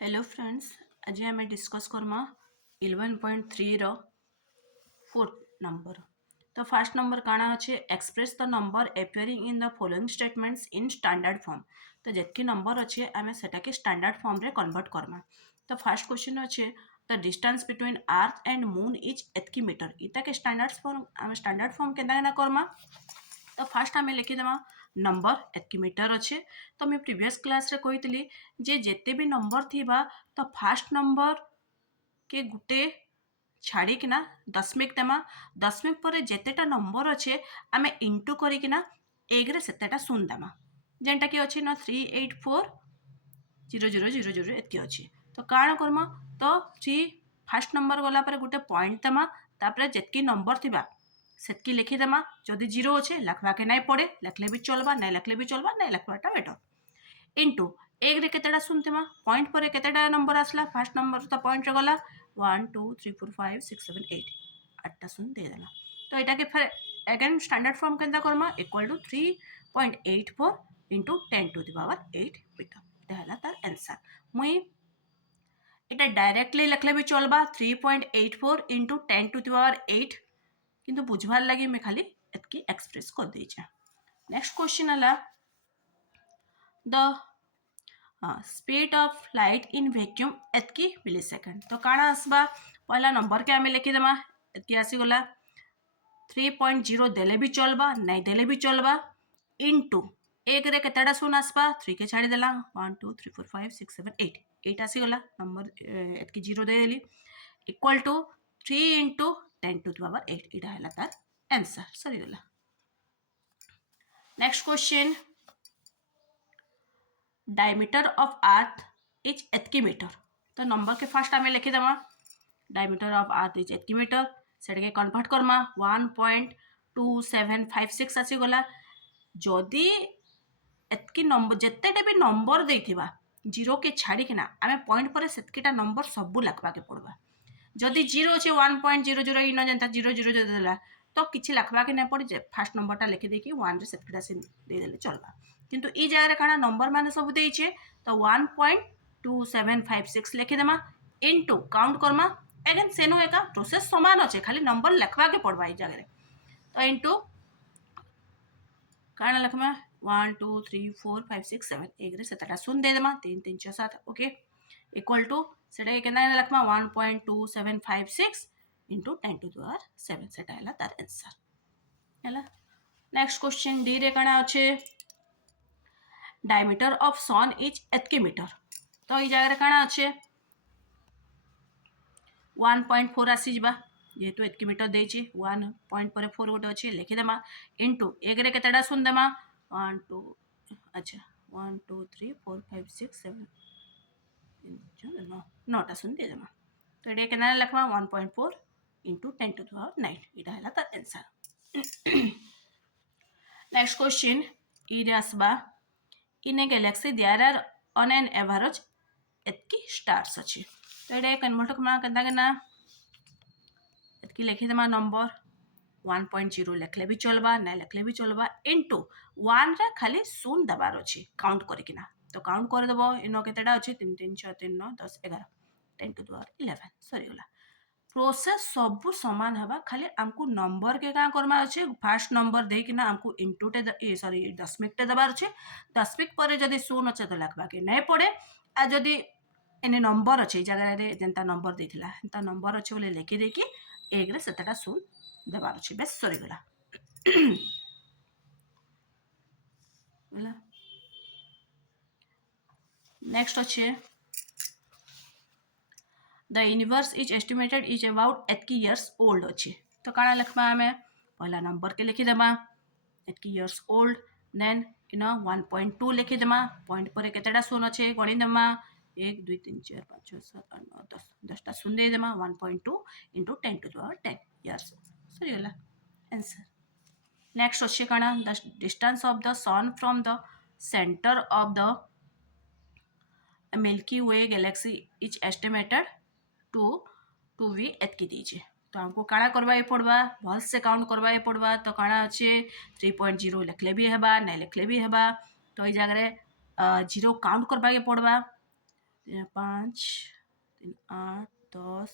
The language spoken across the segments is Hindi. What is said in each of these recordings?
हेलो फ्रेंड्स, आज आम डिस्कस करमा 11.3 रो फोर्थ नंबर। तो फर्स्ट नंबर काना अच्छे express the number appearing in the following statements in standard form. तो जितकी नंबर अच्छे आम सेटा के स्टैंडर्ड फॉर्म रे कन्वर्ट करमा। तो फर्स्ट क्वेश्चन अच्छे the distance between earth and moon is एतकी मीटर। इता के स्टैंडर्ड फॉर्म केना करमा। तो फास्ट आम लिखिदेमा नंबर एतकी मीटर अच्छे। तो मैं प्रीवियस क्लास रे कही जे जेते भी नंबर थिबा तो फास्ट नंबर के गुटे छाड़ीकिना दशमिक देमा। दशमिक पर जेतेटा नंबर अच्छे आम इंटू करिकिना एक रे सेतेटा शून्य देमा। जेनटा कि अच्छे न 3840000 एतकी अच्छे। तो काण करमा तो 3 फास्ट नंबर गला पर गुटे पॉइंट देमा। तापर जेतकी नंबर थिबा सेतकी लिखिदेमा। जदि जीरो अच्छे लिखवाके नाई पड़े, लिखले भी चलबा, नाई लिखले भी चलबा, नाई लिखवाटा बेटर। इंटू एक रे केतेटा शून्य थिबा, पॉइंट पर केतेटा नंबर आसला, फास्ट नंबर तो पॉइंट रे गला 1 2 3 4 5 6 7 8 8टा शून्य दे देला। तो एटा के फिर अगेन स्टैंडर्ड फॉर्म केनता करमा equal to 3.84 into 10 to the power 8 metre. एटा हला तार आंसर। मुई एटा डायरेक्टली लिखले भी चलबा 3.84 इंटू 10 टू द पावर 8, किंतु बुझवार लगे मैं खाली एतकी एक्सप्रेस कर दीचे। नेक्स्ट क्वेश्चन है the speed of light in vacuum एतकी मिलीसेकेंड। तो काଣା आसबा पहला नंबर के आम लिखिदेमा। एतकी आसीगला 3.0 देले भी चलबा, नहीं देले भी चलबा, इंटू एक रे केतेटा शून्य आसबा, 3 के छाड़ी देला 1 2 3 4 5 6 7 8 8 आसीगला। नंबर एतकी 0 दे देली equal to 3 into 10 to the power 8। इटा है तार आंसर सरीगला। Next question diameter of earth is एतकी मीटर। तो नंबर के फास्ट आम लिखिदेमा डायमीटर ऑफ अर्थ इज एतकी मीटर। से कन्वर्ट करमा 1.2756 आसीगला। जदि एतकी नंबर जितेटा भी नंबर देथिबा जीरो के छाड़ीकिना आम पॉइंट पर सेतकीटा नंबर सबू लिखवाके पड़वा। जदि जीरो अच्छे 1.00 इन जेनता 00 देदेला तो किसी लिखवाके नहीं पड़े, फास्ट नंबरटा लिखिदेकी 1 रे सेतकीटा से देदेले चलबा। किंतु ई जगह काଣା नंबर माने सब देइछे तो 1.2756 लिखिदेमा इंटू काउंट करमा। अगेन सेनो एका प्रोसेस समान अच्छे, खाली नंबर लिखवाके पड़वा ई जगह। तो इंटू काଣା लिखमा 1 2 3 4 5 6 7 एक रे सेतटा शून्य दे देमा 3 3 6 7 ओके इक्वल टू सेटा केना लिखमा 1.2756 इंटू 10 टू द पावर 7 सेटा हला तार आंसर हला। नेक्स्ट क्वेश्चन डी रे काଣା अच्छे डायमीटर ऑफ सन इज एतकी मीटर। तो ई जगह काଣା अच्छे 1.4 आसीजा जेहेतु एतकी मीटर देछि 1.4 गोटे अच्छे लिखिदेमा इंटू एक रे केतेटा शून्य देमा 1 2 अच्छा 1 2 3 4 5 6 7 9टा शून्य दे देमा। तो ये केना लिखमा 1.4 इंटू 10 टू द पावर 9 इटा हला तार आंसर। नेक्स्ट क्वेश्चन ई रे आसबा in a galaxy there are on an average एतकी स्टार्स अच्छे। तो ये कन्वर्ट करमा केनता केना एतकी लिखिदेमा नंबर 1.0 लिखले भी चलबा, ना लिखले भी चलबा, इंटू 1 रे खाली शून्य दबार अच्छे काउंट करिकिना। तो काउंट करदेव इन केतेटा अच्छे 3 3 6 3 9 10 11 10 टू द पावर 11 सरीगला। प्रोसेस सबू समान हवा, खाली आमको नंबर के क्या करमा अच्छे फास्ट नंबर देकिना आमको इंटूटे सॉरी दशमिकटे दबार अच्छे। दशमिक पर जदि शून्य अच्छे तो लिखवाके नहीं पड़े। आ जदि एने नंबर अच्छे जगह जेनता नंबर देथिला एंता नंबर अच्छे बोले लिखि देकी एक रे सेतेटा शून्य देबार अच्छे बेस सरीगला। नेक्स्ट अच्छे the universe is estimated is about एतकी इयर्स ओल्ड अच्छे। तो काଣା लिखमा आम पहला नंबर के लिखिदेमा एतकी इयर्स ओल्ड, देन इन 1.2 लिखिदेमा पॉइंट पर केतेटा शून्य अच्छे गणिदेमा 1 2 3 4 5 6 7 8 9 10 10टा शून्य देदेमा 1.2 into 10 to the power 10 years सरीगला आंसर। नेक्स्ट अच्छे काଣା the distance of the sun from the centre of the Milky Way galaxy is estimated to be एतकी दीजिए। तो हमको काଣା करवा पड़वा भल से काउंट करवा पड़वा। तो काଣା अच्छे 3.0 लिखले भी हेबा, नहीं लिखले भी हेबा। तो ये जगह जीरो काउंट करवा पड़वा 5 3 8 10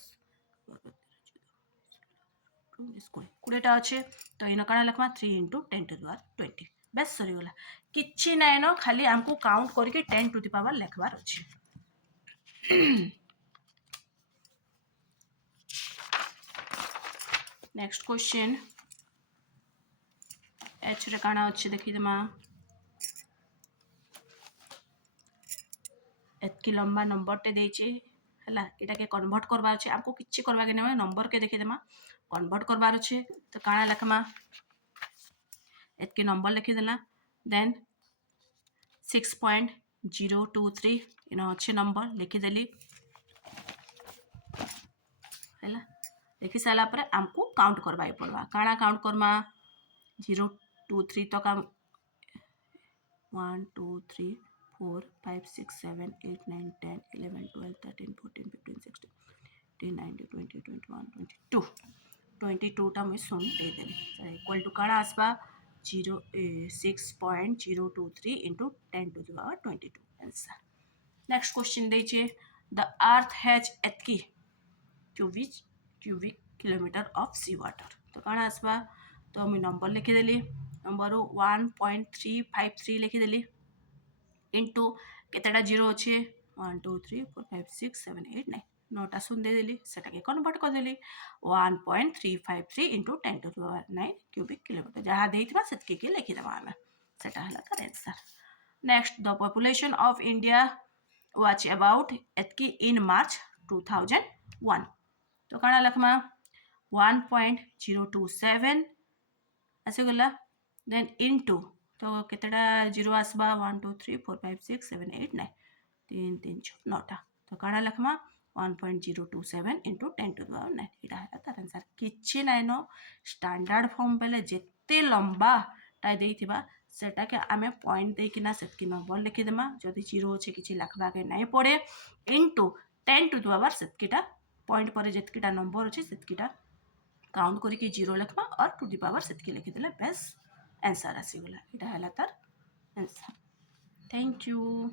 କୋଡ଼ିଏଟା ଅଛେ ତ ଇନ କାଣା ଲେଖମା 3 × 10⁻20 ବେଶ ସରିଗଲା କିଛି ନାଇଁନ ଖାଲି ଆମକୁ କାଉଣ୍ଟ କରିକି 10 ଟୁ ଦି ପାୱାର ଲେଖବାର ଅଛି नेक्स्ट क्वेश्चन एच रे काना अच्छे देखीदेमा एतकी लंबा नंबर टे देचे है इटा के कन्वर्ट करवार अच्छे आपको किसी करवा के नहीं नंबर के देखीदेमा कन्वर्ट करवार अच्छे तो काना लिखमा एतकी नंबर लिखीदेला देन 6.023 इन अच्छे नंबर लिखीदेली है लिखि सारा पर आमको काउंट करवाई पड़वा काना काउंट करमा 0 2 3 तो काम 1 2 3 4 5 6 7 8 9 10 11 12 13 14 15 16 18 19 20 21 22 टा मुझे सुन दे देली इक्वल टू काना आसबा 6.023 into 10 to the power 22 answer next question दीजिए द अर्थ हैज एतकी cubic kilometre of sea water तो काना आसबा तो मुझे नंबर लिखिदेली नंबर 1.353 लिखिदेली इंटू केतेटा जीरो अच्छे 1 2 3 4 5 6 7 8 9 नौटा शून्य देदेली सेटाके कन्वर्ट करदेली 1.353 into 10 to the power 9 cubic kilometre जहाँ देइथिबा सेतके के लिखिदेबा आमे सेटा हला तार answer next the population of India was about एतकी इन मार्च 2001 तो काना लखमा 1.027 ऐसे गला देन इनटू तो केतेटा जीरो आसबा 1 2 3 4 5 6 7 8 9 3 3 6 9टा तो काना Lakhma 1.027 into 10 to the power 9 इटा है तार आंसर किछि नाइनो स्टैंडर्ड फॉर्म बेले जेते लंबा टा देइथिबा सेटा के आमे पॉइंट देकिना सेतकी नंबर लिखि देमा जदि जीरो अछि किछि लखबा के नहीं पड़े इनटू 10 to the power सेतकीटा पॉइंट पर जेतकीटा नंबर अछि सेतकीटा काउंट करके जीरो लिखमा और टू दी पावर सेतकी लिखिदेले बेस आंसर आसीगला इटा हला तार आंसर थैंक यू।